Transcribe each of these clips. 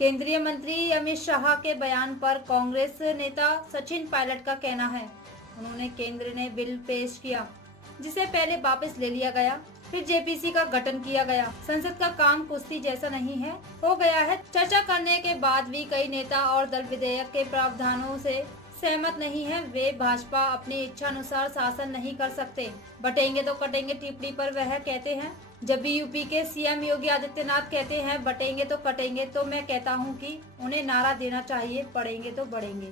केंद्रीय मंत्री अमित शाह के बयान पर कांग्रेस नेता सचिन पायलट का कहना है, उन्होंने केंद्र ने बिल पेश किया जिसे पहले वापस ले लिया गया, फिर जेपीसी का गठन किया गया। संसद का काम कुश्ती जैसा नहीं है, हो गया है। चर्चा करने के बाद भी कई नेता और दल विधेयक के प्रावधानों से सहमत नहीं है। वे भाजपा अपनी इच्छा अनुसार शासन नहीं कर सकते। बटेंगे तो कटेंगे टिप्पणी पर वह कहते हैं, जब भी यूपी के सीएम योगी आदित्यनाथ कहते हैं बटेंगे तो कटेंगे, तो मैं कहता हूं कि उन्हें नारा देना चाहिए, पढ़ेंगे तो बढ़ेंगे।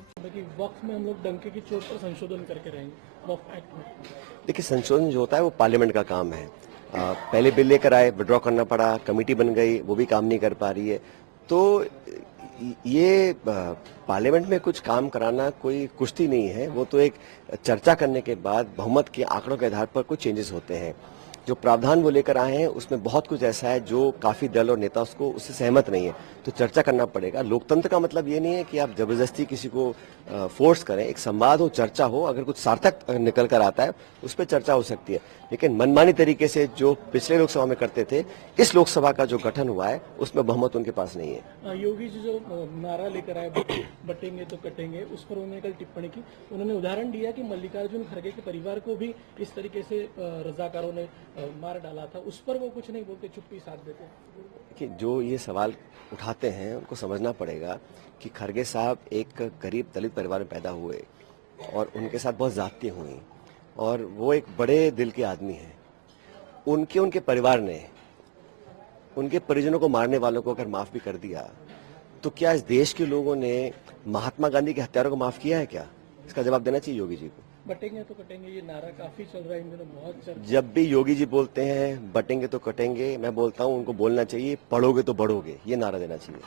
वक्फ में हम लोग डंके की चोट पर संशोधन करके रहेंगे वक्फ एक्ट में। देखिए, संशोधन जो होता है वो पार्लियामेंट का काम है। पहले बिल लेकर आए, विड्रॉ करना पड़ा, कमेटी बन गई, वो भी काम नहीं कर पा रही है। तो ये पार्लियामेंट में कुछ काम कराना कोई कुश्ती नहीं है, वो तो एक चर्चा करने के बाद बहुमत के आंकड़ों के आधार पर कुछ चेंजेस होते हैं। जो प्रावधान वो लेकर आए हैं उसमें बहुत कुछ ऐसा है जो काफी दल और नेता उसको उससे सहमत नहीं है, तो चर्चा करना पड़ेगा। लोकतंत्र का मतलब ये नहीं है कि आप जबरदस्ती किसी को फोर्स करें। एक संवाद हो, चर्चा हो, अगर कुछ सार्थक निकल कर आता है उस पर चर्चा हो सकती है। लेकिन मनमानी तरीके से जो पिछले लोकसभा में करते थे, इस लोकसभा का जो गठन हुआ है उसमें बहुमत उनके पास नहीं है। योगी जी जो नारा लेकर आए बटेंगे तो कटेंगे, उस पर उन्होंने कल टिप्पणी की। उन्होंने उदाहरण दिया कि मल्लिकार्जुन खड़गे के परिवार को भी इस तरीके से रजाकारों ने मार डाला था, उस पर वो कुछ नहीं बोलते, चुप्पी साध देते। कि जो ये सवाल उठाते हैं उनको समझना पड़ेगा कि खड़गे साहब एक गरीब दलित परिवार में पैदा हुए और उनके साथ बहुत ज्यादती हुई और वो एक बड़े दिल के आदमी हैं। उनके परिवार ने उनके परिजनों को मारने वालों को अगर माफ भी कर दिया, तो क्या इस देश के लोगों ने महात्मा गांधी के हत्यारों को माफ किया है क्या? इसका जवाब देना चाहिए योगी जी को। बटेंगे तो कटेंगे ये नारा काफी चल रहा है इन दिनों, बहुत चल। जब भी योगी जी बोलते हैं बटेंगे तो कटेंगे, मैं बोलता हूं उनको बोलना चाहिए पढ़ोगे तो बढ़ोगे, ये नारा देना चाहिए।